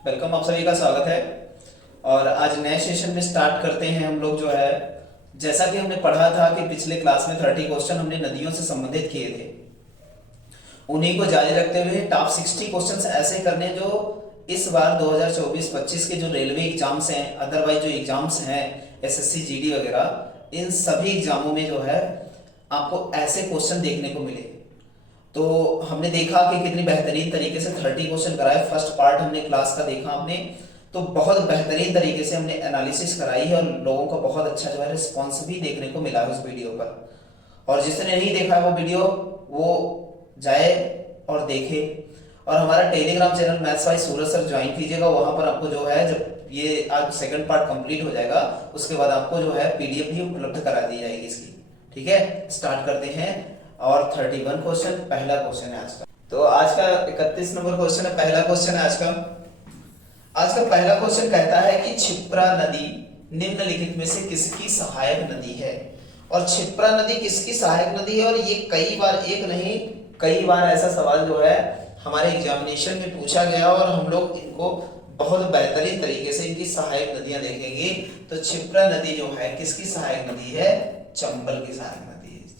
Welcome, आप सभी का स्वागत है। और आज नए सेशन में स्टार्ट करते हैं हम लोग जो है। जैसा कि हमने पढ़ा था कि पिछले क्लास में 30 क्वेश्चन हमने नदियों से संबंधित किए थे, उन्हीं को जारी रखते हुए टॉप 60 क्वेश्चंस ऐसे करने जो इस बार 2024-25 के जो रेलवे एग्जाम्स हैं, अदरवाइज जो एग्जाम्स हैं एसएससी जीडी वगैरह, इन सभी एग्जामों में जो है आपको ऐसे क्वेश्चन देखने को मिले। तो हमने देखा कि कितनी बेहतरीन तरीके से 30 क्वेश्चन कराए। फर्स्ट पार्ट हमने क्लास का देखा आपने, तो बहुत बेहतरीन तरीके से हमने एनालिसिस कराई है और लोगों का बहुत अच्छा जो है रिस्पॉन्स भी देखने को मिला है उस वीडियो पर। और जिसने नहीं देखा है वो वीडियो, वो जाए और देखे। और हमारा Telegram channel maths by Suraj sir join कीजिएगा। वहां पर आपको जो है, जब ये आज सेकंड पार्ट कंप्लीट हो जाएगा उसके बाद आपको जो है पीडीएफ भी उपलब्ध करा दी जाएगी इसकी। ठीक है, स्टार्ट करते हैं। और 31 क्वेश्चन, पहला क्वेश्चन है आज का। तो आज का 31 नंबर क्वेश्चन है, पहला क्वेश्चन है आज का। आज का पहला क्वेश्चन कहता है कि क्षिप्रा नदी निम्नलिखित में से किसकी सहायक नदी है। और क्षिप्रा नदी किसकी सहायक नदी है, और ये कई बार, एक नहीं कई बार ऐसा सवाल जो है हमारे एग्जामिनेशन में पूछा गया और हम लोग इनको बहुत बेहतरीन तरीके से इनकी सहायक नदियां देखेंगे। तो क्षिप्रा नदी जो है किसकी सहायक नदी है? चंबल की सहायक नदी है।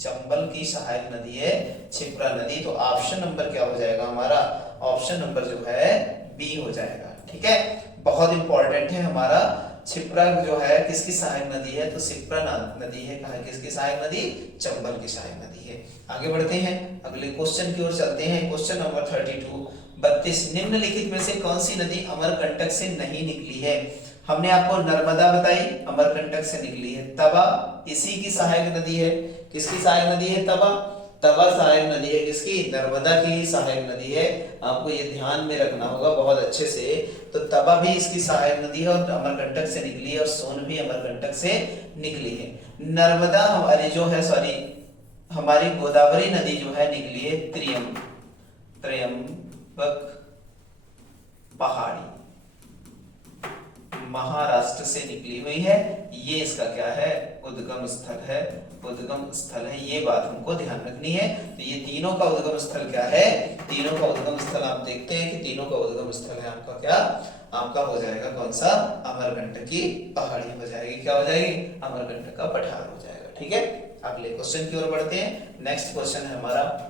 चंबल की सहायक नदी है क्षिप्रा नदी। तो ऑप्शन नंबर क्या हो जाएगा हमारा? ऑप्शन नंबर जो है बी हो जाएगा। ठीक है, बहुत इंपॉर्टेंट है हमारा। क्षिप्रा जो है किसकी सहायक नदी है? तो क्षिप्रा नदी है किसकी सहायक नदी? चंबल की सहायक नदी है। आगे बढ़ते हैं, अगले क्वेश्चन की ओर चलते हैं। क्वेश्चन नंबर 32 निम्नलिखित में से कौन सी नदी अमरकंटक से नहीं निकली है? हमने आपको नर्मदा बताई, अमरकंटक से निकली है। तवा इसी की सहायक नदी है। किसकी सहायक नदी है? तवा। तवा सहायक नदी है किसकी? नर्मदा की सहायक नदी है। आपको ये ध्यान में रखना होगा बहुत अच्छे से। तो तवा भी इसकी सहायक नदी है और अमरकंटक से निकली है, और सोन भी अमरकंटक से निकली है। नर्मदा हमारी जो है, सॉरी, हमारी गोदावरी नदी जो है निकली है त्र्यंबक पहाड़ी, महाराष्ट्र से निकली हुई है। ये इसका क्या है? उद्गम स्थल है। उद्गम स्थल है, ये बात हमको ध्यान रखनी है। तो ये तीनों का उद्गम स्थल क्या है? तीनों का उद्गम स्थल आप देखते हैं कि तीनों का उद्गम स्थल है आपका क्या? आपका हो जाएगा कौन सा? अमरकंटक की पहाड़ी हो जाएगी। क्या हो जाएगी? अमरकंटक का पठार हो जाएगा। ठीक है, अगले क्वेश्चन की ओर बढ़ते हैं। नेक्स्ट क्वेश्चन है हमारा,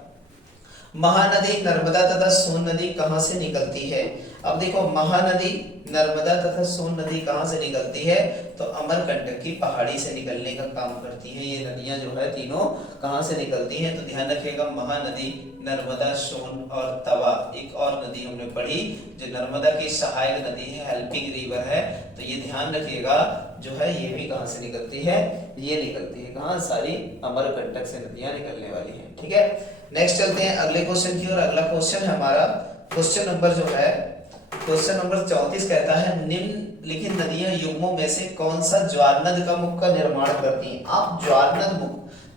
महानदी नर्मदा तथा सोन नदी कहां से निकलती है? अब देखो, महानदी नर्मदा तथा सोन नदी कहां से निकलती है? तो अमरकंटक की पहाड़ी से निकलने का काम करती है। ये नदियां जो है तीनों कहां से निकलती हैं? तो ध्यान रखिएगा, महानदी, नर्मदा, सोन और तवा। एक और नदी हमने पढ़ी जो नर्मदा की सहायक नदी है, हेल्पिंग रिवर है। तो ये ध्यान रखिएगा जो है, ये भी कहां से निकलती है? ये निकलती है कहां? सारी अमरकंटक से नदियां निकलने वाली है। ठीक है, नेक्स्ट चलते हैं अगले क्वेश्चन की ओर। अगला क्वेश्चन है हमारा, क्वेश्चन नंबर जो है, क्वेश्चन नंबर 34 कहता है निम्नलिखित नदियां युग्मों में से कौन सा ज्वारनद का मुख का निर्माण करती हैं? आप ज्वारनद मुख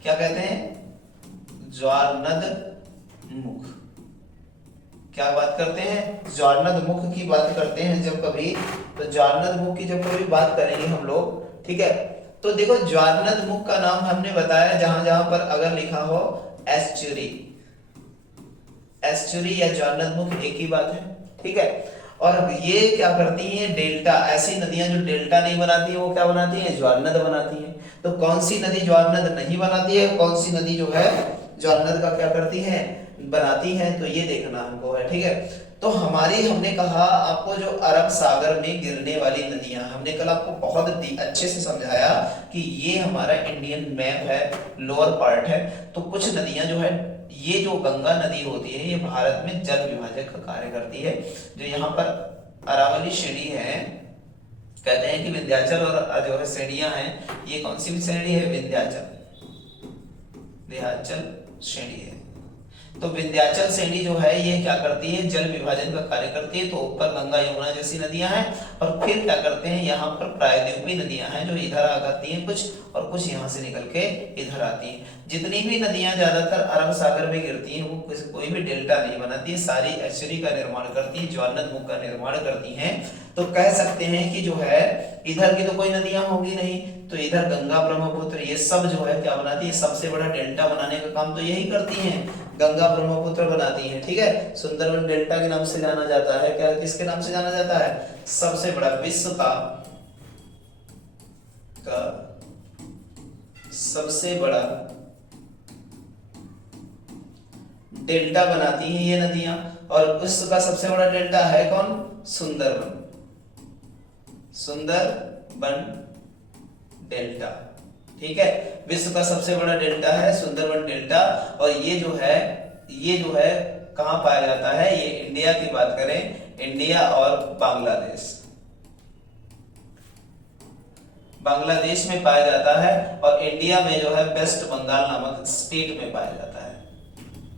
क्या कहते हैं? ज्वारनद मुख क्या बात करते हैं? ज्वारनद मुख की बात करते हैं जब कभी, तो ज्वारनद मुख की जब कभी बात करेंगे हम लोग। ठीक है, तो देखो, ज्वारनद मुख का नाम हमने बताया जहां जहां पर अगर लिखा हो एस्चुरी, एस्चुरी या ज्वारनद मुख एक ही बात है। ठीक है, और ये क्या करती हैं? डेल्टा, ऐसी नदियां जो डेल्टा नहीं बनाती है वो क्या बनाती हैं? ज्वारनद बनाती हैं। तो कौन सी नदी ज्वारनद नहीं बनाती है, कौन सी नदी जो है ज्वारनद का क्या करती है? बनाती है। तो ये देखना हमको है। ठीक है, तो हमारी, हमने कहा आपको जो अरब सागर में गिरने वाली नदियां, हमने कल आपको बहुत अच्छे से समझाया कि ये हमारा इंडियन मैप है, लोअर पार्ट है। तो कुछ नदियां जो है, ये जो गंगा नदी होती है ये भारत में जल विभाजक का कार्य करती है। जो यहाँ पर अरावली श्रेणी है, कहते हैं कि विंध्याचल और जो है श्रेणियां हैं, ये कौन सी श्रेणी है? विंध्याचल श्रेणी है। तो विंध्याचल श्रेणी जो है ये क्या करती है? जल विभाजन का कार्य करती है। तो ऊपर गंगा यमुना जैसी नदियां हैं, और फिर क्या करते हैं, यहाँ पर प्रायद्वीपीय नदियां हैं जो इधर आ जाती हैं कुछ, और कुछ यहाँ से निकल के इधर आती हैं। जितनी भी नदियां ज्यादातर अरब सागर में गिरती हैं वो कोई भी डेल्टा नहीं बनाती है, सारी एस्चुरी का निर्माण करती है, ज्वारनद मुख का निर्माण करती हैं। तो कह सकते हैं कि जो है इधर की तो कोई नदियां होगी नहीं, तो इधर गंगा ब्रह्मपुत्र ये सब जो है क्या बनाती है, सबसे बड़ा डेल्टा बनाने का काम तो यही करती हैं, गंगा ब्रह्मपुत्र बनाती हैं। ठीक है, सुंदरबन डेल्टा के नाम से जाना जाता है, क्या किसके नाम से जाना जाता है, सबसे बड़ा विश्व का सबसे बड़ा डेल्टा बनाती हैं ये नदियां। और विश्व का सबसे बड़ा डेल्टा है कौन, सुंदरबन, सुंदरबन डेल्टा। ठीक है, विश्व का सबसे बड़ा डेल्टा है सुंदरबन डेल्टा। और ये जो है कहां पाया जाता है, ये इंडिया की बात करें, इंडिया और बांग्लादेश में पाया जाता है। और इंडिया में जो है वेस्ट बंगाल नामक स्टेट में पाया जाता है।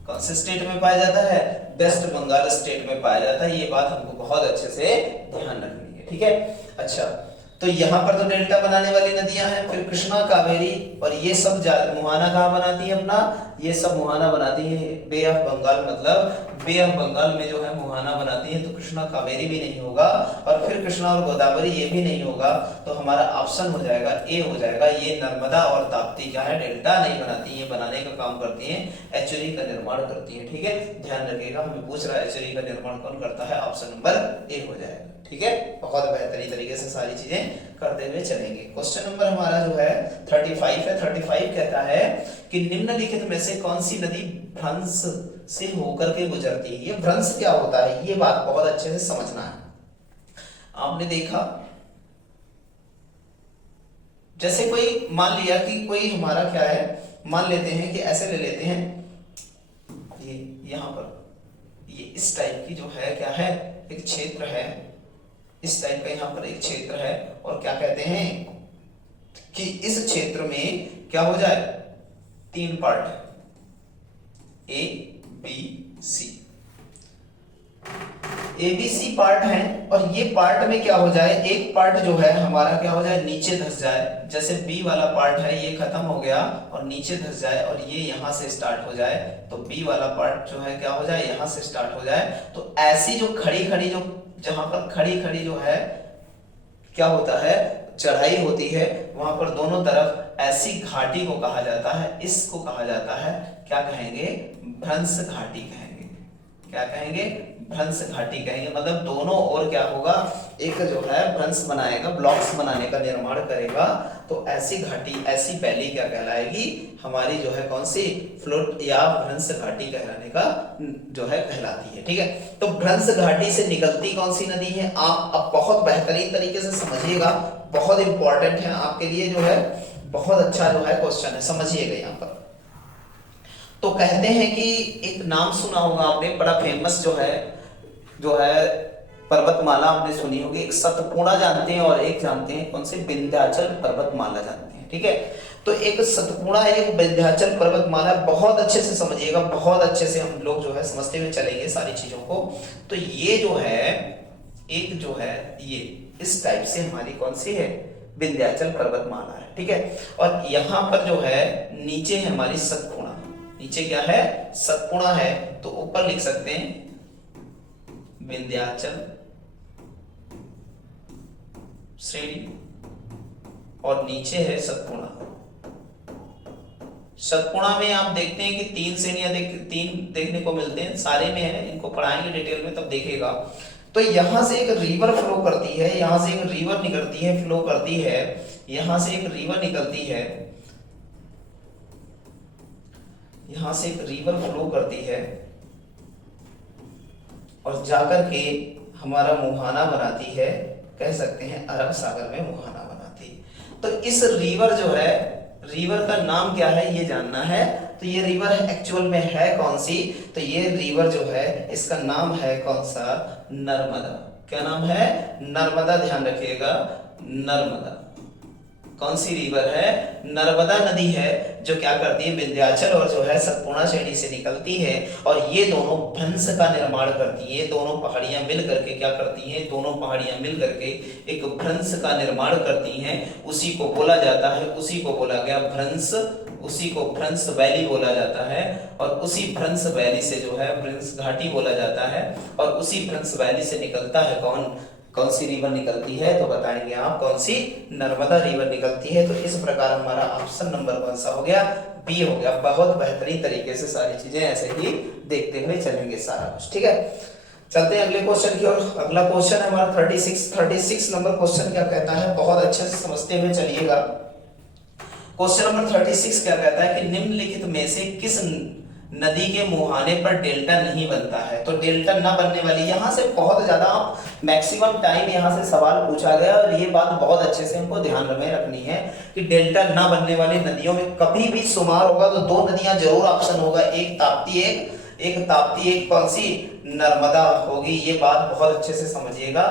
कौन से स्टेट में पाया जाता है, वेस्ट बंगाल स्टेट में पाया जाता है। ये बात हमको बहुत अच्छे से ध्यान रखनी है। ठीक है, अच्छा, तो यहाँ पर तो डेल्टा बनाने वाली नदियां हैं। फिर कृष्णा, कावेरी और ये सब मुहाना कहाँ बनाती है अपना, ये सब मुहाना बनाती है बे ऑफ बंगाल, मतलब बे ऑफ बंगाल में जो है मुहाना बनाती है। तो कृष्णा कावेरी भी नहीं होगा, और फिर कृष्णा और गोदावरी ये भी नहीं होगा। तो हमारा ऑप्शन हो जाएगा ए हो जाएगा, ये नर्मदा और ताप्ती क्या है, डेल्टा नहीं बनाती, ये बनाने का काम करती है, एचुरी का निर्माण करती है। ठीक है, ध्यान रखिएगा, हमें पूछ रहा है एचुरी का निर्माण कौन करता है, ऑप्शन नंबर ए हो जाएगा। ठीक है, बहुत बेहतरीन तरीके से सारी चीजें करते हुए चलेंगे। क्वेश्चन नंबर हमारा जो है 35 है। 35 कहता है कि निम्नलिखित में से कौन सी नदी भ्रंश से होकर के गुजरती है। ये भ्रंश क्या होता है, ये बात बहुत अच्छे से समझना है। आपने देखा, जैसे कोई मान लिया कि कोई हमारा क्या है, मान लेते हैं कि ऐसे ले लेते हैं, ये यहां पर ये इस टाइप की जो है क्या है, एक क्षेत्र है, इस टाइप का यहाँ पर एक क्षेत्र है। और क्या कहते हैं कि इस क्षेत्र में क्या हो जाए, 3 part, A B C, ABC part है। और ये पार्ट में क्या हो जाए, एक पार्ट जो है हमारा क्या हो जाए, नीचे धंस जाए। जैसे B वाला पार्ट है ये खत्म हो गया और नीचे धंस जाए, और ये यहां से स्टार्ट हो जाए, तो B वाला पार्ट जो है क्या हो जाए, यहां से स्टार्ट हो जाए। तो ऐसी जो खड़ी खड़ी जो, जहां पर खड़ी खड़ी जो है क्या होता है, चढ़ाई होती है, वहां पर दोनों तरफ ऐसी घाटी को कहा जाता है, इसको कहा जाता है, क्या कहेंगे, भ्रंश घाटी कहेंगे। क्या कहेंगे, भ्रंश घाटी कहेंगे। मतलब दोनों ओर क्या होगा, एक जो है भ्रंश बनाएगा, ब्लॉक्स बनाने का निर्माण करेगा। तो ऐसी घाटी, ऐसी वैली क्या कहलाएगी, हमारी जो है कौन सी, फ्लोट या भ्रंश घाटी कहलाने का जो है कहलाती है। ठीक है, तो भ्रंश घाटी से निकलती कौन सी नदी है, आप अब बहुत बेहतरीन तरीके से समझिएगा, बहुत इंपॉर्टेंट है आपके लिए, जो है बहुत अच्छा जो है क्वेश्चन है, समझिएगा यहाँ पर। तो कहते हैं कि एक नाम सुना होगा आपने, बड़ा फेमस जो है पर्वतमाला आपने सुनी होगी, एक सतपुड़ा जानते हैं और एक जानते हैं कौन से, विंध्याचल पर्वतमाला जानते हैं। ठीक है, तो एक सतपुड़ा है, एक विंध्याचल पर्वतमाला, बहुत अच्छे से समझिएगा, बहुत अच्छे से हम लोग जो है समझते हुए चलेंगे सारी चीजों को। तो ये जो है, एक जो है ये इस टाइप से हमारी कौन सी है, विंध्याचल पर्वतमाला है। ठीक है, और यहाँ पर जो है नीचे है हमारी सतपुड़ा, नीचे क्या है, सतपुड़ा है। तो ऊपर लिख सकते हैं विंध्याचल श्रेणी, और नीचे है सतपुड़ा। सतपुड़ा में आप देखते हैं कि 3 श्रेणियां तीन देखने को मिलते हैं, सारे में है, इनको पढ़ाएंगे डिटेल में तब देखिएगा। तो यहां से एक रिवर फ्लो करती है, यहां से एक रिवर निकलती है, फ्लो करती है, यहां से एक रिवर निकलती है, यहां से एक रिवर फ्लो करती है, और जाकर के हमारा मुहाना बनाती है, कह सकते हैं अरब सागर में मुहाना बनाती है। तो इस रिवर जो है, रिवर का नाम क्या है ये जानना है। तो ये रिवर एक्चुअल में है कौन सी, तो ये रिवर जो है इसका नाम है कौन सा, नर्मदा। क्या नाम है, नर्मदा, ध्यान रखिएगा, नर्मदा। कौन सी रिवर है, नर्मदा नदी है, जो क्या करती है, विंध्याचल और जो है सतपुड़ा श्रेणी से निकलती है, और ये दोनों भ्रंश का निर्माण करती है। ये दोनों पहाड़ियां मिल करके क्या करती हैं, दोनों पहाड़ियां मिल करके एक भ्रंश का निर्माण करती हैं। उसी को बोला जाता है, उसी को बोला गया भ्रंश, उसी को भ्रंश वैली बोला जाता है, और उसी भ्रंश वैली से जो है भ्रंश घाटी बोला जाता है, और उसी भ्रंश वैली से निकलता है कौन, कौन सी रिवर निकलती है, तो बताएंगे आप कौन सी, नर्मदा रिवर निकलती है। तो इस प्रकार हमारा ऑप्शन नंबर कौन सा हो गया, बी हो गया। बहुत बेहतरीन तरीके से सारी चीजें ऐसे ही देखते हुए चलेंगे सारा कुछ, ठीक है। चलते हैं अगले क्वेश्चन की ओर। अगला क्वेश्चन है हमारा 36 नंबर क्वेश्चन क्या कहता है, बहुत अच्छे से समझते हुए चलिएगा। क्वेश्चन नंबर 36 क्या कहता है कि निम्नलिखित में से किस नदी के मुहाने पर डेल्टा नहीं बनता है। तो डेल्टा ना बनने वाली, यहाँ से बहुत ज्यादा मैक्सिमम टाइम यहाँ से सवाल पूछा गया और ये बात बहुत अच्छे से हमको ध्यान में रखनी है कि डेल्टा ना बनने वाली नदियों में कभी भी शुमार होगा तो दो नदियां जरूर ऑप्शन होगा, एक ताप्ती, एक कौन सी, नर्मदा होगी। ये बात बहुत अच्छे से समझिएगा।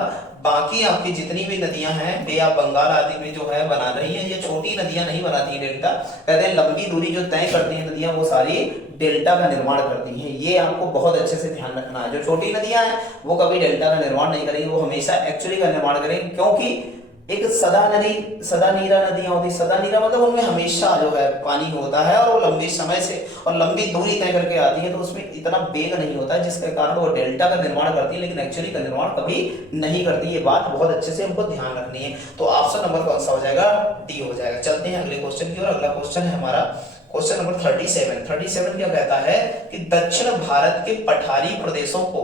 बाकी आपकी जितनी भी नदियां हैं वे आप बंगाल आदि में जो है बना रही हैं, ये छोटी नदियां नहीं बनाती डेल्टा, कहते हैं लंबी दूरी जो तय करती हैं नदियां वो सारी डेल्टा का निर्माण करती हैं। ये आपको बहुत अच्छे से ध्यान रखना है। जो छोटी नदियां हैं वो कभी डेल्टा का निर्माण नहीं करेंगी, वो हमेशा एक्चुअली का निर्माण करेंगी, क्योंकि एक सदा नीरा नदियां होती, सदा नीरा मतलब उनमें हमेशा जो है पानी होता है और वो लंबी समय से और लंबी दूरी तय करके आती है, तो उसमें इतना वेग नहीं होता जिसके कारण वो डेल्टा का निर्माण करती है, लेकिन एक्चुअली का निर्माण कभी नहीं करती। ये बात बहुत अच्छे से हमको ध्यान रखनी है। तो ऑप्शन नंबर कौन सा हो जाएगा, डी हो जाएगा। चलते हैं अगले क्वेश्चन की ओर। अगला क्वेश्चन है हमारा क्वेश्चन नंबर 37 क्या कहता है कि दक्षिण भारत के पठारी प्रदेशों को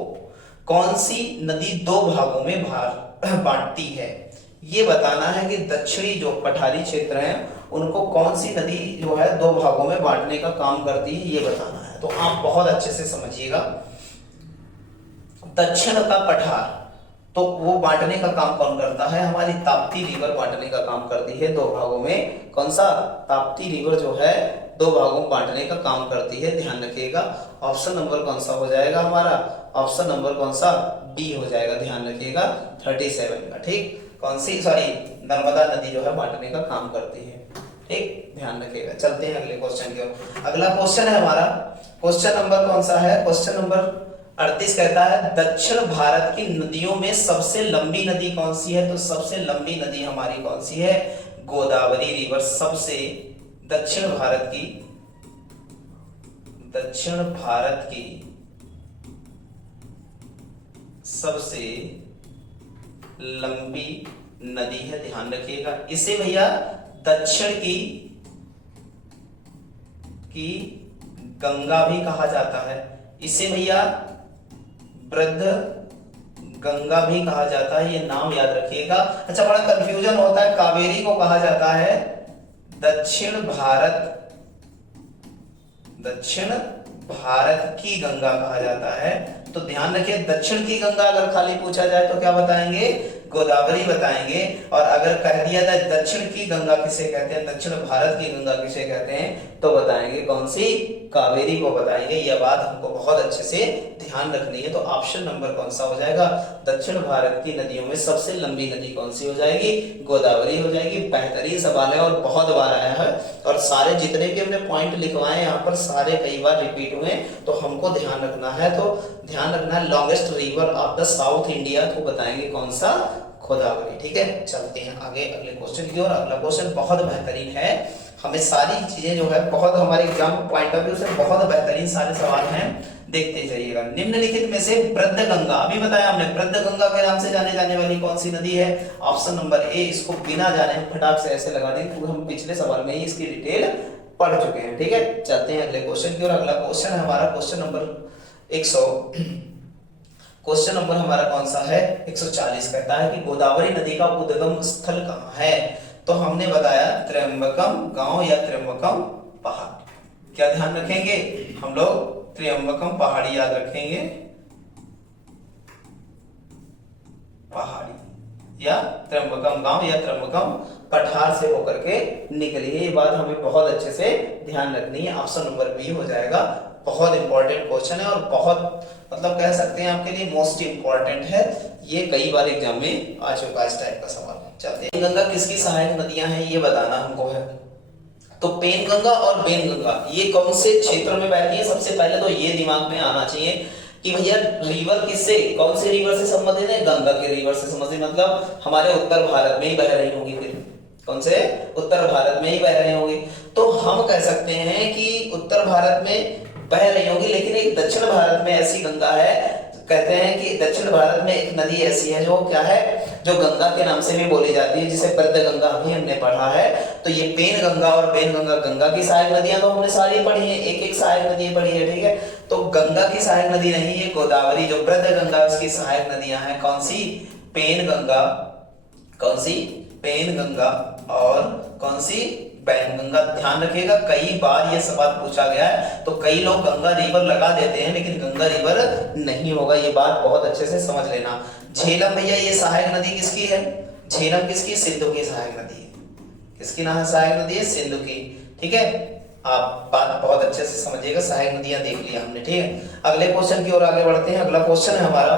कौन सी नदी दो भागों में बांटती है। ये बताना है कि दक्षिणी जो पठारी क्षेत्र हैं उनको कौन सी नदी जो है दो भागों में बांटने का काम करती है, ये बताना है। तो आप बहुत अच्छे से समझिएगा। दक्षिण का पठार तो वो बांटने का काम कौन करता है, हमारी ताप्ती रिवर बांटने का काम करती है दो भागों में। कौन सा, ताप्ती रिवर जो है दो भागों में बांटने का काम करती है, ध्यान रखिएगा। ऑप्शन नंबर कौन सा हो जाएगा हमारा, ऑप्शन नंबर कौन सा, डी हो जाएगा, ध्यान रखिएगा 37 का, ठीक। कौन सी, सॉरी, नर्मदा नदी जो है बांटने का काम करती है, ठीक, ध्यान रखिएगा। चलते हैं अगले क्वेश्चन की ओर। अगला क्वेश्चन है हमारा क्वेश्चन नंबर कौन सा है, क्वेश्चन नंबर 38 कहता है दक्षिण भारत की नदियों में सबसे लंबी नदी कौन सी है। तो सबसे लंबी नदी हमारी कौन सी है, गोदावरी रिवर। सबसे दक्षिण भारत की सबसे लंबी नदी है, ध्यान रखिएगा। इसे भैया दक्षिण की गंगा भी कहा जाता है, इसे भैया वृद्ध गंगा भी कहा जाता है, ये नाम याद रखिएगा। अच्छा, बड़ा कंफ्यूजन होता है, कावेरी को कहा जाता है दक्षिण भारत की गंगा कहा जाता है। तो ध्यान रखिए, दक्षिण की गंगा अगर खाली पूछा जाए तो क्या बताएंगे, गोदावरी बताएंगे। और अगर कह दिया जाए दक्षिण की गंगा किसे कहते हैं, दक्षिण भारत की गंगा किसे कहते हैं, तो बताएंगे कौन सी, कावेरी को बताएंगे। यह बात हमको बहुत अच्छे से ध्यान रखनी है। तो ऑप्शन नंबर कौन सा हो जाएगा, दक्षिण भारत की नदियों में सबसे लंबी नदी कौन सी हो जाएगी, गोदावरी हो जाएगी। बेहतरीन सवाल है और बहुत बार आया है और सारे जितने भी हमने पॉइंट लिखवाए यहाँ पर सारे कई बार रिपीट हुए, तो हमको ध्यान रखना है। तो ध्यान रखना है longest river of the south India, तो बताएंगे कौन सा, गोदावरी, ठीक है। चलते हैं आगे अगले क्वेश्चन की ओर। अगला क्वेश्चन बहुत बेहतरीन है, हमें सारी चीजें जो है बहुत हमारे एग्जाम पॉइंट ऑफ व्यू से बहुत बेहतरीन सारे सवाल हैं, देखते जाइएगा। निम्नलिखित में से वृद्ध गंगा, अभी बताया हमने, वृद्ध गंगा के नाम से जाने जाने वाली कौन सी नदी है, ऑप्शन नंबर ए। इसको बिना जाने फटाक से ऐसे लगा देंगे क्योंकि हम पिछले सवाल में ही इसकी डिटेल पढ़ चुके हैं, ठीक है। चलते हैं अगले क्वेश्चन की ओर। अगला क्वेश्चन है हमारा क्वेश्चन नंबर 100, क्वेश्चन नंबर हमारा कौन सा है, 140 कहता है कि गोदावरी नदी का उद्गम स्थल कहाँ है। तो हमने बताया त्र्यंबकम गांव या त्र्यंबकम पहाड़। क्या ध्यान रखेंगे हम लोग, त्र्यंबकम पहाड़ी याद रखेंगे, पहाड़ी या त्र्यंबकम गांव या त्र्यंबकम पठार से होकर के निकली है। ये बात हमें बहुत अच्छे से ध्यान रखनी है। ऑप्शन नंबर बी हो जाएगा। बहुत इंपॉर्टेंट क्वेश्चन है और बहुत मतलब कह सकते हैं आपके लिए मोस्ट इंपॉर्टेंट है। ये कई बार एग्जाम में आ चुका है इस टाइप का सवाल। चलते हैं, गंगा किसकी सहायक नदियां हैं ये बताना हमको है। तो पेनगंगा और बेनगंगा ये कौन से क्षेत्र में बहती है, सबसे पहले तो ये दिमाग में आना चाहिए कि भैया रिवर किससे, कौन से रिवर से संबंधित है, गंगा के रिवर से संबंधित, मतलब हमारे उत्तर भारत में ही बह रही होंगी। फिर कौन से, उत्तर भारत में ही बह रही होंगी। तो हम कह सकते हैं कि उत्तर भारत में बह रही होंगी, लेकिन एक दक्षिण भारत में ऐसी गंगा है कहते हैं कि दक्षिण भारत में एक नदी ऐसी है जो क्या है, जो गंगा के नाम से भी बोली जाती है, जिसे प्रद गंगा अभी हमने पढ़ा है। तो ये पेन गंगा और पेन गंगा, गंगा की सहायक नदियां तो हमने सारी पढ़ी है, एक एक सहायक नदी पढ़ी है, ठीक है। तो गंगा की सहायक नदी नहीं है गोदावरी, जो प्रद गंगा उसकी सहायक नदियां हैं कौन सी, पेन गंगा, कौन सी, पेन गंगा, और कौन सी, पैनगंगा। ध्यान रखिएगा कई बार ये सवाल पूछा गया है, तो कई लोग गंगा रिवर लगा देते हैं लेकिन गंगा रिवर नहीं होगा, ये बात बहुत अच्छे से समझ लेना। झेलम भैया ये सहायक नदी किसकी है, झेलम किसकी, सिंधु की सहायक नदी है। किसकी ना सहायक नदी है, सिंधु की, ठीक है। आप बात बहुत अच्छे से समझिएगा, सहायक नदियां देख लिया हमने, ठीक है। अगले क्वेश्चन की ओर आगे बढ़ते हैं। अगला क्वेश्चन है हमारा,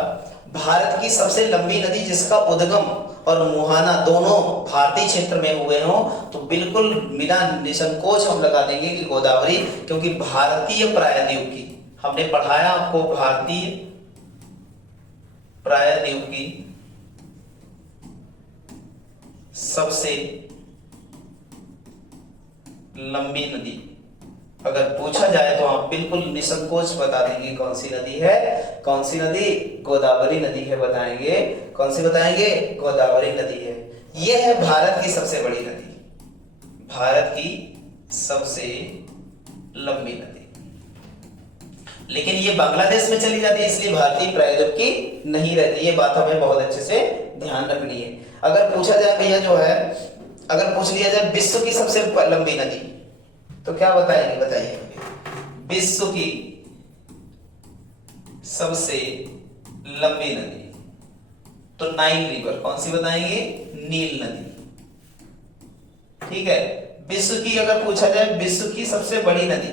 भारत की सबसे लंबी नदी जिसका उद्गम और मुहाना दोनों भारतीय क्षेत्र में हुए हों, तो बिल्कुल बिना निसंकोच हम लगा देंगे कि गोदावरी, क्योंकि भारतीय प्रायद्वीप की, हमने पढ़ाया आपको भारतीय प्रायद्वीप की सबसे लंबी नदी अगर पूछा जाए तो आप बिल्कुल निसंकोच बता देंगे कौन सी नदी है, कौन सी नदी, गोदावरी नदी है बताएंगे। कौन सी बताएंगे, गोदावरी नदी है। यह है भारत की सबसे बड़ी नदी, भारत की सबसे लंबी नदी, लेकिन ये बांग्लादेश में चली जाती है, इसलिए भारतीय प्रायद्वीप की नहीं रहती। ये बात हमें बहुत अच्छे से ध्यान रखनी है। अगर पूछा जाए भैया जो है, अगर पूछ लिया जाए विश्व की सबसे लंबी नदी, तो क्या बताएंगे, बताइए। विश्व की सबसे लंबी नदी, तो नाइल रिवर, कौन सी बताएंगे, नील नदी, ठीक है। विश्व की अगर पूछा जाए विश्व की सबसे बड़ी नदी,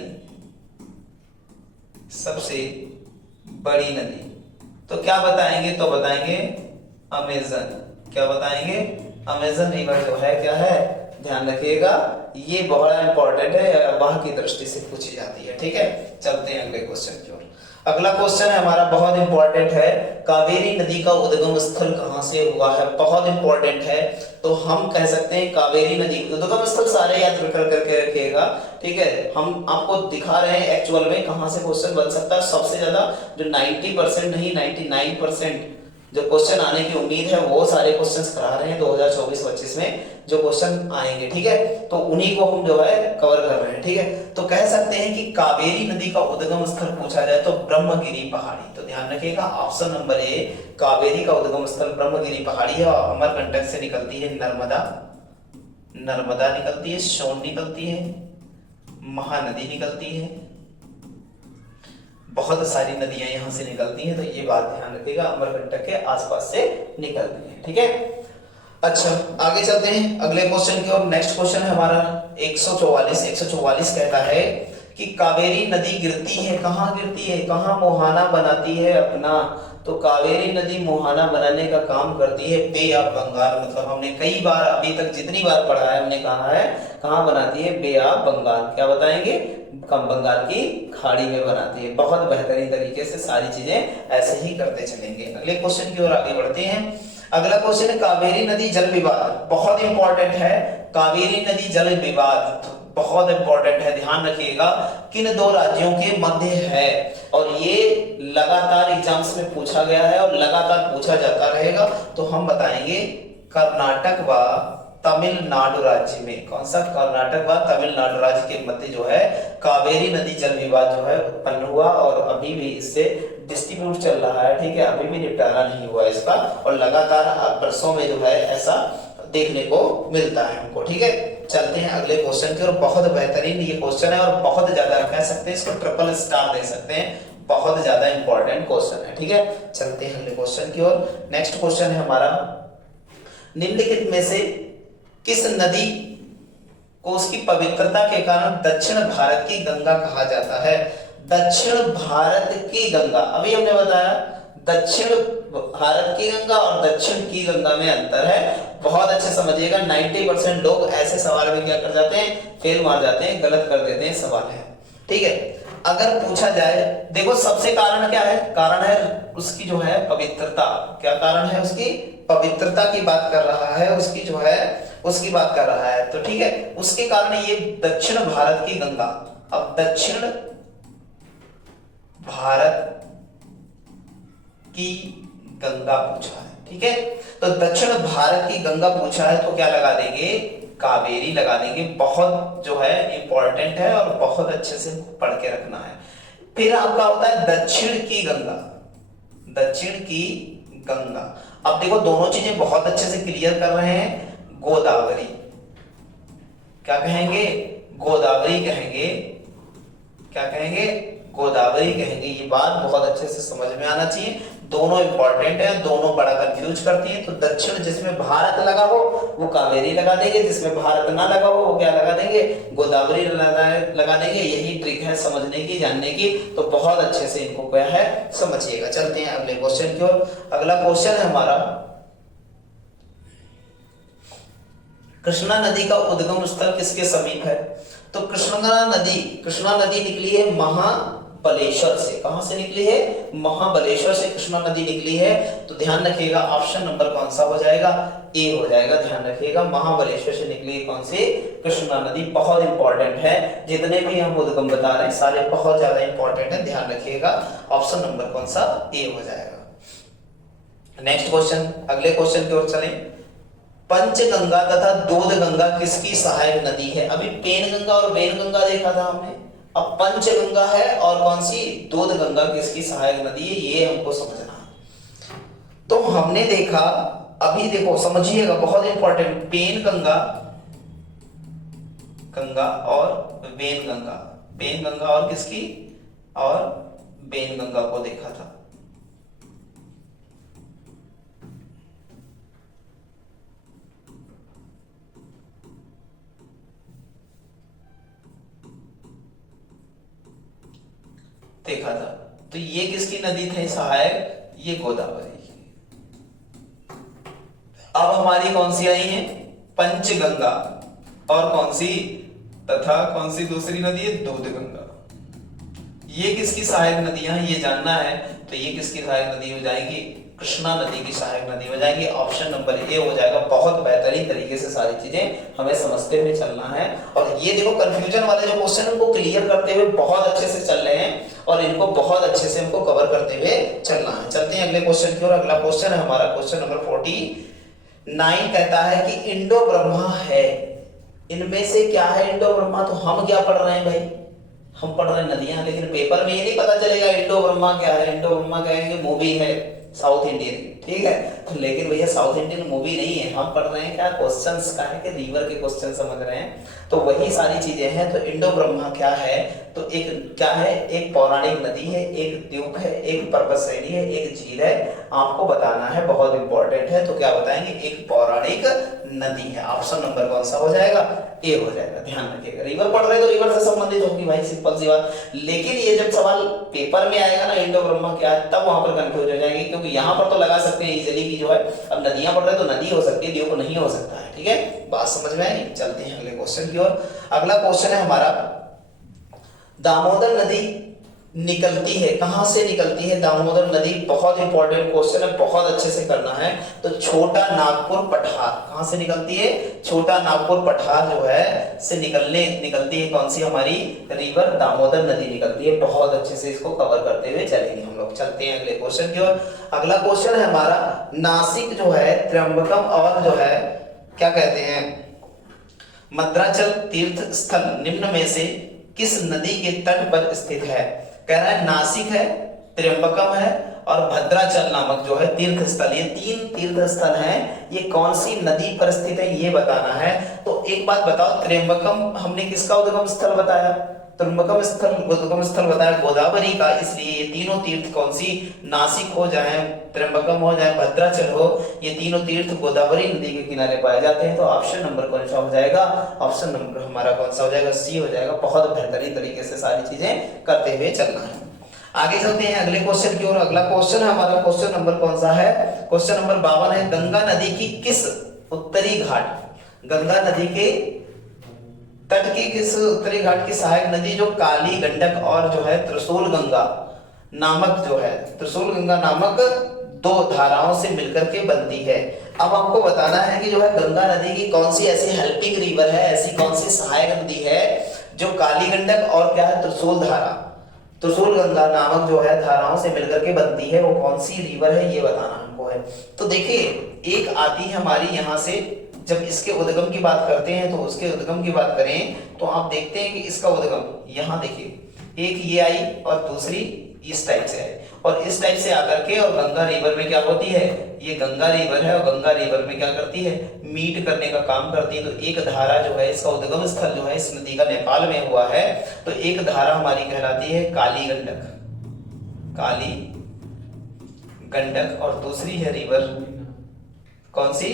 सबसे बड़ी नदी, तो क्या बताएंगे, तो बताएंगे अमेजन। क्या बताएंगे, अमेजन रिवर जो है क्या है, ध्यान रखिएगा, ये बहुत इंपॉर्टेंट है, वहां की दृष्टि से पूछी जाती है, ठीक है। चलते हैं अगले क्वेश्चन की ओर। अगला क्वेश्चन है हमारा, बहुत इंपॉर्टेंट है, कावेरी नदी का उद्गम स्थल कहां से हुआ है, बहुत इंपॉर्टेंट है। तो हम कह सकते हैं कावेरी नदी उद्गम स्थल सारे याद करके रखिएगा, ठीक है। हम आपको दिखा रहे हैं एक्चुअल में कहां से क्वेश्चन बन सकता है। सबसे ज्यादा जो 90% नहीं 99% जो क्वेश्चन आने की उम्मीद है, वो सारे क्वेश्चंस करा रहे हैं 2024-25 में जो क्वेश्चन आएंगे, ठीक है। तो उन्हीं को हम जो है कवर कर रहे हैं, ठीक है। तो कह सकते हैं कि कावेरी नदी का उद्गम स्थल पूछा जाए तो ब्रह्मगिरी पहाड़ी। तो ध्यान रखिएगा ऑप्शन नंबर ए, कावेरी का उद्गम स्थल ब्रह्मगिरी पहाड़ी है। और अमरकंटक से निकलती है नर्मदा, नर्मदा निकलती है, सोन निकलती है, महानदी निकलती है, बहुत सारी नदियां यहां से निकलती हैं। तो ये बात ध्यान रखिएगा, अमरकंटक के आसपास से निकलती है, ठीक है। अच्छा आगे चलते हैं अगले क्वेश्चन की ओर। नेक्स्ट क्वेश्चन है हमारा 144 कहता है कि कावेरी नदी गिरती है, कहां गिरती है, कहां मुहाना बनाती है अपना। तो कावेरी नदी मुहाना बनाने का काम करती है बे ऑफ बंगाल। मतलब हमने कई बार अभी तक जितनी बार पढ़ा है हमने कहा है कहां बनाती है, बे ऑफ बंगाल। क्या बताएंगे, कम बंगाल की खाड़ी में बनाती है। बहुत बेहतरीन तरीके से सारी चीजें ऐसे ही करते चलेंगे। अगले क्वेश्चन की ओर आगे बढ़ते हैं। अगला क्वेश्चन है कावेरी नदी जल विवाद, बहुत इंपॉर्टेंट है। कावेरी नदी जल विवाद बहुत इंपॉर्टेंट है, ध्यान रखिएगा किन दो राज्यों के मध्य है। और ये लगातार एग्जाम्स में पूछा गया है और लगातार पूछा जाता रहेगा। तो हम बताएंगे कर्नाटक व तमिलनाडु राज्य में। कौन सा, कर्नाटक व तमिलनाडु राज्य के मध्य जो है कावेरी नदी जल विवाद जो है उत्पन्न हुआ और अभी भी इससे डिस्ट्रीब्यूट चल रहा है, ठीक है। अभी भी निपटारा नहीं हुआ इसका और लगातार वर्षों में जो है ऐसा देखने को मिलता है हमको, ठीक है। चलते हैं अगले क्वेश्चन की ओर। बहुत बेहतरीन ये क्वेश्चन है और बहुत ज्यादा कह सकते हैं इसको ट्रिपल स्टार दे सकते हैं, बहुत ज्यादा इंपॉर्टेंट क्वेश्चन है, ठीक है। चलते हैं अगले क्वेश्चन की ओर। नेक्स्ट क्वेश्चन है हमारा, निम्नलिखित में से किस नदी को उसकी पवित्रता के कारण दक्षिण भारत की गंगा कहा जाता है। दक्षिण भारत की गंगा, अभी हमने बताया दक्षिण भारत की गंगा और दक्षिण की गंगा में अंतर है। बहुत अच्छे समझिएगा, 90% लोग ऐसे सवाल में क्या कर जाते हैं, फेल मार जाते हैं, गलत कर देते हैं सवाल है, ठीक है। अगर पूछा जाए, देखो सबसे कारण क्या है, कारण है उसकी जो है पवित्रता। क्या कारण है, उसकी पवित्रता की बात कर रहा है, उसकी जो है उसकी बात कर रहा है, तो ठीक है। उसके कारण ये दक्षिण भारत की गंगा। अब दक्षिण भारत की गंगा पूछा है, ठीक है। तो दक्षिण भारत की गंगा पूछा है तो क्या लगा देंगे, कावेरी लगा देंगे। बहुत जो है इंपॉर्टेंट है और बहुत अच्छे से पढ़ के रखना है। फिर आपका होता है दक्षिण की गंगा, दक्षिण की गंगा। अब देखो दोनों चीजें बहुत अच्छे से क्लियर कर रहे हैं। गोदावरी, क्या कहेंगे, गोदावरी कहेंगे, क्या कहेंगे, गोदावरी कहेंगे। ये बात बहुत अच्छे से समझ में आना चाहिए। दोनों इंपॉर्टेंट है, दोनों बड़ा कंफ्यूज करती हैं। तो दक्षिण जिसमें भारत लगा हो वो कावेरी लगा देंगे, जिसमें भारत ना लगा हो वो क्या लगा देंगे, गोदावरी लगा देंगे। यही ट्रिक है समझने की, जानने की। तो बहुत अच्छे से इनको क्या है समझिएगा। चलते हैं अगले क्वेश्चन की ओर। अगला क्वेश्चन है हमारा, कृष्णा नदी का उद्गम स्थल किसके समीप है। तो कृष्णा नदी निकली है महाबलेश्वर से। कहां से निकली है, महाबलेश्वर से कृष्णा नदी निकली है। तो ध्यान रखिएगा ऑप्शन नंबर कौन सा हो जाएगा, ए हो जाएगा। ध्यान रखिएगा महाबलेश्वर से निकली है कौन सी, कृष्णा नदी। बहुत इंपॉर्टेंट है, जितने भी हम उद्गम बता रहे हैं सारे बहुत ज्यादा इंपॉर्टेंट है। ध्यान रखिएगा ऑप्शन नंबर कौन सा, ए हो जाएगा। नेक्स्ट क्वेश्चन, अगले क्वेश्चन की ओर चलें। पंचगंगा तथा दूधगंगा किसकी सहायक नदी है। अभी पेनगंगा और वेनगंगा देखा था हमने, अब पंचगंगा है और कौन सी, दूधगंगा किसकी सहायक नदी है, ये हमको समझना है। तो हमने देखा, अभी देखो समझिएगा बहुत इंपॉर्टेंट, पेनगंगा गंगा और वेनगंगा, पेनगंगा और किसकी, और वेनगंगा को देखा था। देखा था। तो ये किसकी नदी थे सहायक, ये गोदावरी। अब हमारी कौन सी आई है, पंचगंगा, और कौन सी, तथा कौन सी दूसरी नदी है, दूधगंगा। ये किसकी सहायक नदियां हैं ये जानना है। तो ये किसकी सहायक नदी हो जाएगी, कृष्णा नदी की सहायक नदी हो जाएगी। ऑप्शन नंबर ए हो जाएगा। बहुत बेहतरीन तरीके से सारी चीजें हमें समझते हुए चलना है। और ये देखो कंफ्यूजन वाले जो क्वेश्चन है उनको क्लियर करते हुए बहुत अच्छे से चल रहे हैं और इनको बहुत अच्छे से हमको कवर करते हुए चलना है। चलते हैं अगले क्वेश्चन की ओर। अगला क्वेश्चन है हमारा क्वेश्चन नंबर 49, कहता है कि इंडो ब्रह्मा है, इनमें से क्या है इंडो ब्रह्मा। तो हम क्या पढ़ रहे हैं भाई, हम पढ़ रहे हैं नदियां, लेकिन पेपर में ये नहीं पता चलेगा इंडो ब्रह्मा क्या है। इंडो ब्रह्मा कहेंगे मूवी है साउथ इंडियन, ठीक है। तो लेकिन भैया साउथ इंडियन मूवी नहीं है, हम पढ़ रहे हैं क्या, क्वेश्चंस का है कि रिवर के क्वेश्चन समझ रहे हैं। तो वही सारी चीजें हैं। तो इंडो ब्रह्मा क्या है, तो एक क्या है, एक पौराणिक नदी है, एक द्वीप है, एक पर्वत श्रेणी है, एक झील है। आपको बताना है, बहुत इंपॉर्टेंट है। तो क्या बताएंगे, एक पौराणिक नदी है। ऑप्शन नंबर कौन सा हो जाएगा, ए हो जाएगा। ध्यान रखिएगा, रिवर पढ़ रहे हैं तो रिवर से संबंधित होगी भाई, सिंपल सी बात। लेकिन ये जब सवाल पेपर में आएगा ना इंडो ब्रह्मा क्या है, तब वहां पर कंफ्यूज हो जाएगी। क्योंकि यहाँ पर तो लगा सकते हैं इजिली की जो है, अब नदियां पढ़ रहे हैं तो नदी हो सकती है, द्वीप नहीं हो सकता है, ठीक है। बात समझ में आई। चलते हैं अगले क्वेश्चन की ओर। अगला क्वेश्चन है हमारा, दामोदर नदी निकलती है, कहां से निकलती है दामोदर नदी। बहुत इंपॉर्टेंट क्वेश्चन है, बहुत अच्छे से करना है। तो छोटा नागपुर पठार, कहां से निकलती है, छोटा नागपुर पठार जो है से निकलती है कौन सी हमारी, रिवर दामोदर नदी निकलती है। बहुत अच्छे से इसको कवर करते हुए चलेंगे हम लोग। चलते हैं अगले क्वेश्चन की ओर। अगला क्वेश्चन है हमारा, नासिक जो है, त्र्यंबकम और जो है क्या कहते हैं मद्राचल तीर्थ स्थल निम्न में से किस नदी के तट पर स्थित है। कह रहा है नासिक है, त्र्यंबकम है और भद्राचल नामक जो है तीर्थ स्थल, ये 3 तीर्थ स्थल हैं। ये कौन सी नदी पर स्थित है ये बताना है। तो एक बात बताओ, त्र्यंबकम हमने किसका उद्गम स्थल बताया, उद्गम स्थल बताया गोदावरी का। इसलिए ये तीनों तीर्थ कौन सी, नासिक हो जाए, त्र्यंबकम हो जाए, भद्राचल हो, ये तीनों तीर्थ गोदावरी नदी के किनारे पाए जाते हैं। तो ऑप्शन नंबर कौन सा हो जाएगा, ऑप्शन नंबर हमारा कौन सा हो जाएगा, सी हो जाएगा। बहुत बेहतरीन तरीके से सारी चीजें करते हुए चलना है। आगे चलते हैं अगले क्वेश्चन की ओर। अगला क्वेश्चन है हमारा क्वेश्चन नंबर कौन सा है, क्वेश्चन नंबर 52 है, गंगा नदी की किस उत्तरी घाट, गंगा नदी के तट की किस उत्तरी घाट की सहायक नदी जो काली गंडक और जो है त्रिशूल गंगा नामक जो है, त्रिशूल गंगा नामक 2 धाराओं से मिलकर के बनती है। अब आपको बताना है कि जो है गंगा नदी की कौन सी ऐसी हेल्पिंग रिवर है, ऐसी कौन सी सहायक नदी है जो काली गंडक और क्या है त्रिशूल धारा, त्रिशूल गंगा नामक जो है धाराओं से मिलकर के बनती है, वो कौन सी रिवर है ये बताना हमको है। तो देखिए एक आती है हमारी यहाँ से, जब इसके उद्गम की बात करते हैं तो उसके उद्गम की बात करें तो आप देखते हैं कि इसका उद्गम यहाँ देखिए एक ये आई और दूसरी इस टाइप से आई, और इस टाइप से आकर के और गंगा रिवर में क्या होती है, ये गंगा रिवर है और गंगा रिवर में क्या करती है, मीट करने का काम करती है। तो एक धारा जो है इसका उद्गम स्थल जो है इस नदी का नेपाल में हुआ है, तो एक धारा हमारी कहलाती है काली गंडक, काली गंडक, और दूसरी है रिवर कौन सी,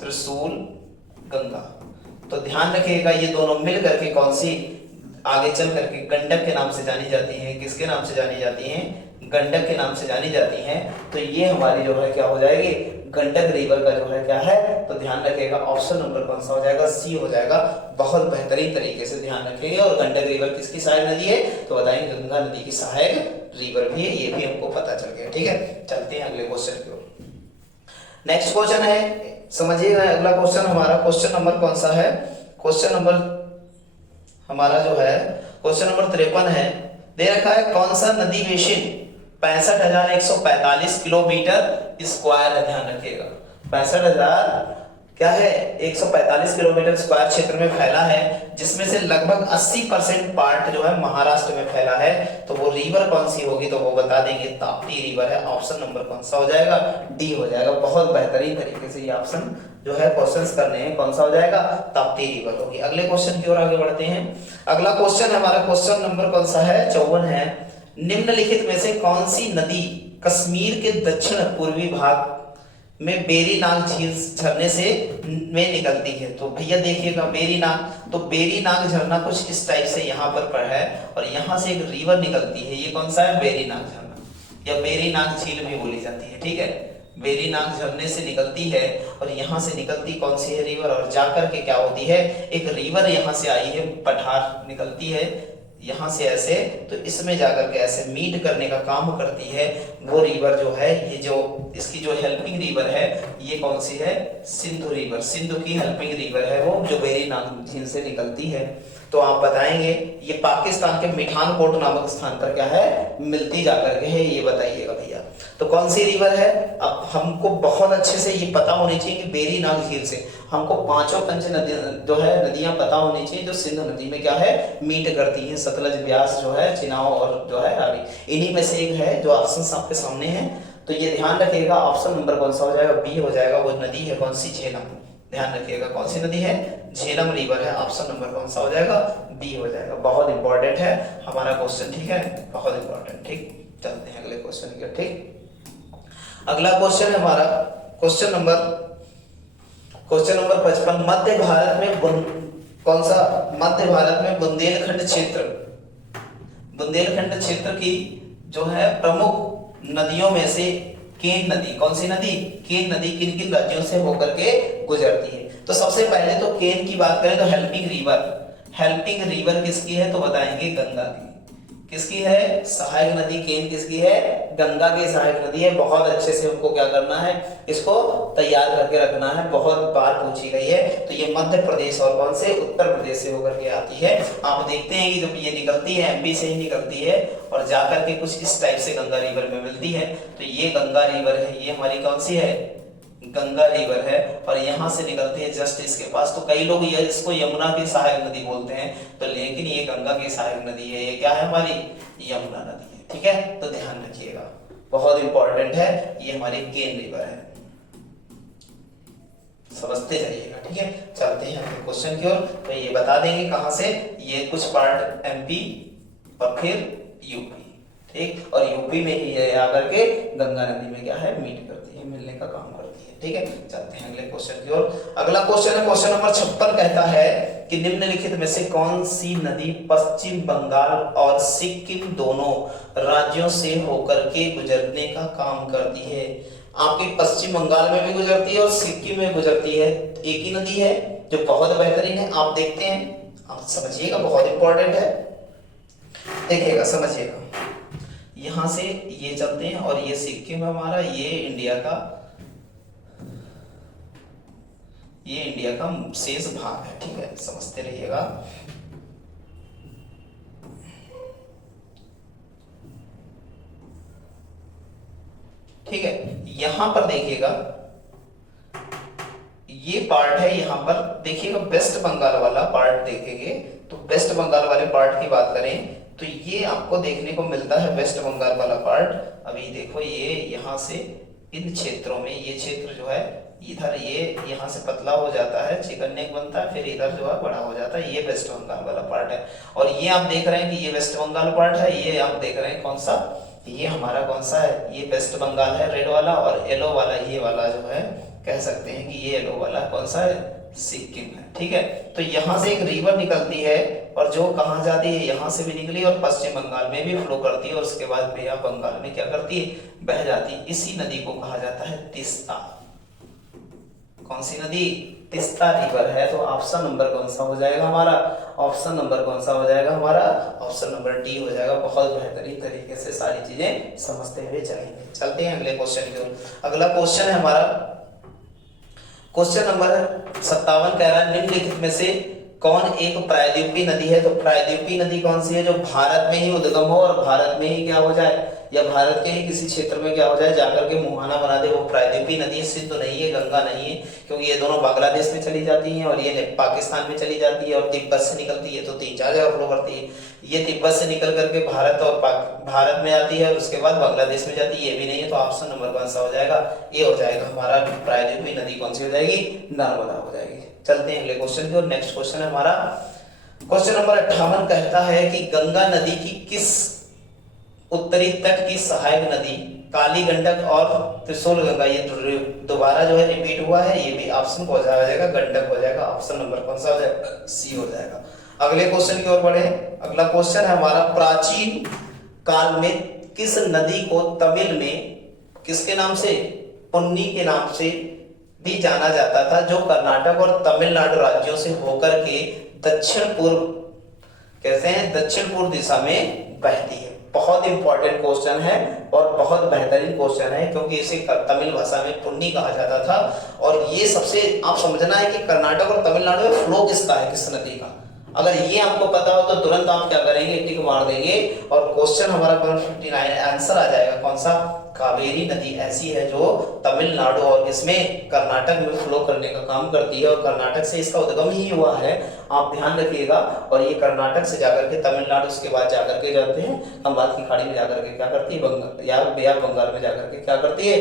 त्रिशूल गंगा। तो ध्यान रखिएगा ये दोनों मिल करके कौन सी आगे चल करके गंडक के नाम से जानी जाती हैं। किसके नाम से जानी जाती हैं, गंडक के नाम से जानी जाती हैं। तो ये हमारी जो है क्या हो जाएगी, गंडक रिवर का जो है क्या है, तो ध्यान रखिएगा ऑप्शन नंबर कौन सा हो जाएगा, सी हो जाएगा। बहुत बेहतरीन तरीके से ध्यान रखेंगे। और गंडक रिवर किसकी सहायक नदी है, तो बताएंगे गंगा नदी की सहायक रिवर भी है, ये भी हमको पता चल गया। ठीक है, चलते हैं अगले क्वेश्चन की ओर। नेक्स्ट क्वेश्चन है, समझिएगा अगला क्वेश्चन हमारा, क्वेश्चन नंबर कौन सा है, क्वेश्चन नंबर हमारा जो है क्वेश्चन नंबर 53 है। दे रखा है कौन सा नदी बेसिन 65,145 किलोमीटर स्क्वायर है, ध्यान रखिएगा 65,000 क्या है 145 किलोमीटर स्क्वायर क्षेत्र में फैला है, जिसमें से लगभग 80% पार्ट जो है महाराष्ट्र में फैला है। तो वो रिवर कौन सी होगी, तो वो बता देंगे ताप्ती रिवर है। ऑप्शन नंबर कौन सा हो जाएगा, डी हो जाएगा। बहुत बेहतरीन तरीके से ये ऑप्शन जो है क्वेश्चंस करने हैं, कौन सा हो जाएगा, ताप्ती रिवर होगी। अगले क्वेश्चन की ओर आगे बढ़ते हैं। अगला क्वेश्चन हमारा क्वेश्चन नंबर कौन सा है, 54 है। निम्नलिखित में से कौन सी नदी कश्मीर के दक्षिण पूर्वी भाग में बेरी नाग झील झरने से में निकलती है। तो भैया देखिएगा बेरी नाग, तो बेरी नाग झरना कुछ इस टाइप से यहाँ पर है, और यहाँ से एक रिवर निकलती है, ये कौन सा है, बेरी नाग झरना या बेरी नाग झील भी बोली जाती है। ठीक है, बेरी नाग झरने से निकलती है, और यहाँ से निकलती कौन सी है, रिवर, और जाकर के क्या होती है, एक रिवर यहाँ से आई है, पठार निकलती है यहाँ से ऐसे, तो इसमें जाकर के ऐसे मीट करने का काम करती है। वो रिवर जो है, ये जो इसकी जो हेल्पिंग रिवर है, ये कौन सी है, सिंधु रिवर, सिंधु की हेल्पिंग रिवर है वो, जो बेरी नाग झील से निकलती है। तो आप बताएंगे ये पाकिस्तान के मिठानकोट नामक स्थान पर क्या है, मिलती जाकर के है, ये बताइएगा भैया। तो कौन सी रिवर है, अब हमको बहुत अच्छे से ये पता होनी चाहिए कि बेरी नाग झील से हमको पांचों पंच नदियां जो है नदियां पता होनी चाहिए, जो सिंधु नदी में क्या है, मीट करती है। सतलज, ब्यास जो है, चिनाव और जो है रावी, इन्हीं में से एक है जो ऑप्शन आपके सामने है। तो ये ध्यान रखिएगा ऑप्शन नंबर कौन सा हो जाएगा, बी हो जाएगा। वो नदी है कौन सी, झेलम। ध्यान रखिएगा कौन सी नदी है, झेलम रिवर है। ऑप्शन नंबर कौन सा हो जाएगा, बी हो जाएगा। बहुत इंपॉर्टेंट है हमारा क्वेश्चन, ठीक है, बहुत इंपॉर्टेंट। ठीक, चलते हैं अगले क्वेश्चन की। ठीक, अगला क्वेश्चन है हमारा क्वेश्चन नंबर 55। मध्य भारत में कौन सा, मध्य भारत में बुंदेलखंड क्षेत्र, बुंदेलखंड क्षेत्र की जो है प्रमुख नदियों में से केन नदी, कौन सी नदी, केन नदी किन किन राज्यों से होकर के गुजरती है। तो सबसे पहले तो केन की बात करें तो हेल्पिंग रिवर, हेल्पिंग रिवर किसकी है, तो बताएंगे गंगा की। किसकी है, सहायक नदी केन किसकी है, गंगा की सहायक नदी है। बहुत अच्छे से हमको क्या करना है, इसको तैयार करके रखना है, बहुत बार पूछी गई है। तो ये मध्य प्रदेश और कौन से, उत्तर प्रदेश से होकर के आती है। आप देखते हैं कि जब ये निकलती है एमपी से ही निकलती है, और जाकर के कुछ इस टाइप से गंगा रिवर में मिलती है। तो ये गंगा रिवर है, ये हमारी कौन सी है, गंगा रिवर है, और यहाँ से निकलती है जस्ट इसके पास। तो कई लोग ये इसको यमुना की सहायक नदी बोलते हैं, तो लेकिन ये गंगा की सहायक नदी है। ये क्या है, हमारी यमुना नदी है। ठीक है, तो ध्यान रखिएगा, बहुत इंपॉर्टेंट है, ये हमारी केन रिवर है, समझते जाइएगा। ठीक है, चलते हैं अपने क्वेश्चन की ओर। तो ये बता देंगे कहां से, ये कुछ पार्ट एमपी और फिर यूपी। ठीक, और यूपी में ही ये आकर के गंगा नदी में क्या है, मीट करती है, मिलने का काम करती है। ठीक है, चलते हैं अगले क्वेश्चन की ओर। अगला क्वेश्चन है क्वेश्चन नंबर 56, कहता है कि निम्नलिखित में से कौन सी नदी पश्चिम बंगाल और सिक्किम दोनों राज्यों से होकर के गुजरने का काम करती है। आपकी पश्चिम बंगाल में भी गुजरती है और सिक्किम में गुजरती है। एक ही नदी है जो बहुत बेहतरीन है, आप देखते हैं, आप समझिएगा, बहुत इंपॉर्टेंट है, देखिएगा, समझिएगा। यहां से ये चलते हैं और ये सिक्किम हमारा, ये इंडिया का शेष भाग है। ठीक है, समझते रहिएगा। यहां पर देखिएगा ये पार्ट है, यहां पर देखिएगा वेस्ट बंगाल वाला पार्ट देखेंगे तो वेस्ट बंगाल वाले पार्ट की बात करें तो ये आपको देखने को मिलता है वेस्ट बंगाल वाला पार्ट। अभी देखो ये यहाँ से इन क्षेत्रों में ये क्षेत्र जो है इधर ये यहाँ से पतला हो जाता है, चिकन नेक बनता है, फिर इधर जो है बड़ा हो जाता है, ये वेस्ट बंगाल वाला पार्ट है। और ये आप देख रहे हैं कि ये वेस्ट बंगाल पार्ट है, ये आप देख रहे हैं कौन सा, ये हमारा कौन सा है, ये वेस्ट बंगाल है रेड वाला, और येलो वाला ये वाला जो है कह सकते हैं कि ये येलो वाला कौन सा है, सिक्किम है। ठीक है, तो यहाँ से एक रिवर निकलती है और जो कहाँ जाती है, यहाँ से भी निकली और पश्चिम बंगाल में भी फ्लो करती है और उसके बाद बे ऑफ बंगाल में क्या करती है, बह जाती है। इसी नदी को कहा जाता है तिस्ता। कौन सी नदी, तिस्ता रिवर है। तो ऑप्शन नंबर कौन सा हो जाएगा हमारा, ऑप्शन नंबर कौन सा हो जाएगा हमारा, ऑप्शन नंबर डी हो जाएगा। बहुत बेहतरीन तरीके से सारी चीजें समझते हुए चलेंगे। चलते हैं अगले क्वेश्चन की ओर। अगला क्वेश्चन है हमारा क्वेश्चन नंबर 57 कह रहा है निम्नलिखित में से कौन एक प्रायद्वीपीय नदी है। तो प्रायद्वीपीय नदी कौन सी है, जो भारत में ही उद्गम हो और भारत में ही क्या हो जाए, या भारत के ही किसी क्षेत्र में क्या हो जाए जाकर के मुहाना बना दे, वो प्रायद्वीपीय नदी है। सिंधु नहीं है, गंगा नहीं है, क्योंकि ये दोनों बांग्लादेश में चली जाती हैं और ये पाकिस्तान में चली जाती है और तिब्बत से निकलती है, तो 3-4 जगह फ्लो करती है। ये तिब्बत से निकल करके भारत और भारत में आती है और उसके बाद बांग्लादेश में जाती है, ये भी नहीं है। तो ऑप्शन नंबर कौन सा हो जाएगा, ये हो जाएगा हमारा प्रायद्वीपीय नदी कौन सी हो जाएगी, नर्मदा हो जाएगी। चलते हैं अगले क्वेश्चन की ओर। नेक्स्ट क्वेश्चन है हमारा क्वेश्चन नंबर 58 कहता है कि गंगा नदी की किस उत्तरी तट की सहायक नदी काली गंडक और त्रिशूल गंगा, ये दोबारा जो है रिपीट हुआ है, ये भी ऑप्शन को हो जाएगा गंडक हो जाएगा। ऑप्शन नंबर कौन सा हो जाएगा, सी हो जाएगा। अगले क्वेश्चन की ओर बढ़े। अगला क्वेश्चन है हमारा प्राचीन काल में किस नदी को तमिल में किसके नाम से, पुन्नी के नाम से भी जाना जाता था, जो कर्नाटक और तमिलनाडु राज्यों से होकर के दक्षिण पूर्व कहते हैं दक्षिण पूर्व दिशा में बहती है। बहुत इंपॉर्टेंट क्वेश्चन है और बहुत बेहतरीन क्वेश्चन है, क्योंकि इसे तमिल भाषा में पुन्नी कहा जाता था। और ये सबसे आप समझना है कि कर्नाटक और तमिलनाडु में फ्लो किसका है, किस नदी का। अगर ये आपको पता हो तो तुरंत आप क्या करेंगे, टिक मार देंगे और क्वेश्चन हमारा 159 आंसर आ जाएगा। कौन सा, कावेरी नदी ऐसी है जो तमिलनाडु और इसमें कर्नाटक में फ्लो करने का काम करती है और कर्नाटक से इसका उद्गम ही हुआ है, आप ध्यान रखिएगा। और ये कर्नाटक से जाकर के तमिलनाडु उसके बाद जाकर के जाते हैं खंबात की खाड़ी में जाकर के क्या करती है, बंगाल में जाकर के क्या करती है,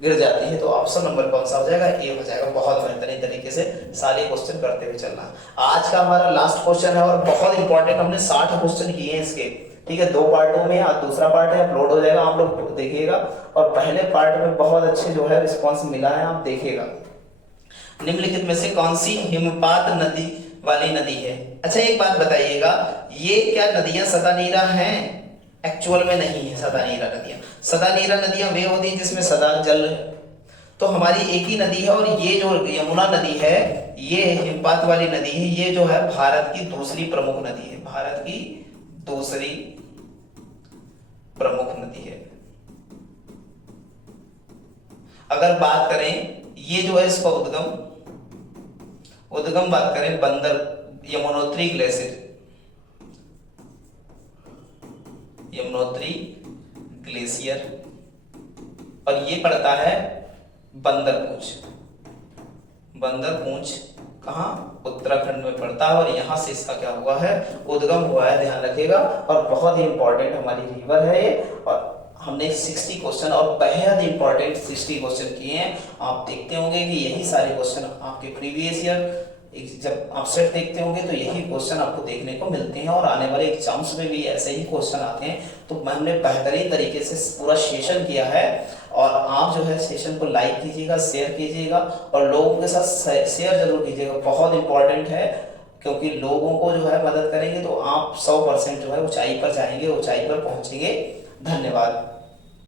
गिर जाती है। तो ऑप्शन नंबर कौन सा हो जाएगा, ए हो जाएगा। बहुत बेहतरीन तरीके से सारे क्वेश्चन करते हुए चलना। आज का हमारा लास्ट क्वेश्चन है और बहुत इंपॉर्टेंट, हमने 60 क्वेश्चन किए हैं इसके, ठीक है, 2 पार्टों में। आज दूसरा पार्ट है, अपलोड हो जाएगा, आप लोग देखिएगा। और पहले पार्ट में बहुत अच्छे जो है रिस्पॉन्स मिला है, आप देखिएगा। निम्नलिखित में से कौन सी हिमपात नदी वाली नदी है। अच्छा एक बात बताइएगा, ये क्या नदियां सदा नीरा हैं, एक्चुअल में नहीं है सदा नीरा नदियां। सदा नीरा नदियां वे होती हैं जिसमें सदा जल, तो हमारी एक ही नदी है। और ये जो यमुना नदी है, ये हिमपात वाली नदी है, ये जो है भारत की दूसरी प्रमुख नदी है, भारत की दूसरी प्रमुख नदी है। अगर बात करें ये जो है इसका उद्गम बात करें बंदर यमुनोत्री ग्लेशियर, यमुनोत्री ग्लेशियर, और ये पड़ता है बंदरपूंछ। बंदरपूंछ कहाँ, उत्तराखंड में पड़ता है और यहाँ से इसका क्या हुआ है, उद्गम हुआ है, ध्यान रखिएगा। और बहुत ही इंपॉर्टेंट हमारी रिवर है ये। और हमने 60 क्वेश्चन और बेहद इंपॉर्टेंट 60 क्वेश्चन किए हैं। आप देखते होंगे कि यही सारे क्वेश्चन आपके प्रीवियस ईयर जब आप सेट देखते होंगे तो यही क्वेश्चन आपको देखने को मिलते हैं और आने वाले एग्जाम्स में भी ऐसे ही क्वेश्चन आते हैं। तो हमने बेहतरीन तरीके से पूरा सेशन किया है और आप जो है सेशन को लाइक कीजिएगा, शेयर कीजिएगा और लोगों के साथ शेयर जरूर कीजिएगा, बहुत इंपॉर्टेंट है। क्योंकि लोगों को जो है मदद करेंगे तो आप 100% जो है ऊंचाई पर जाएंगे, ऊंचाई पर पहुंचेंगे। धन्यवाद।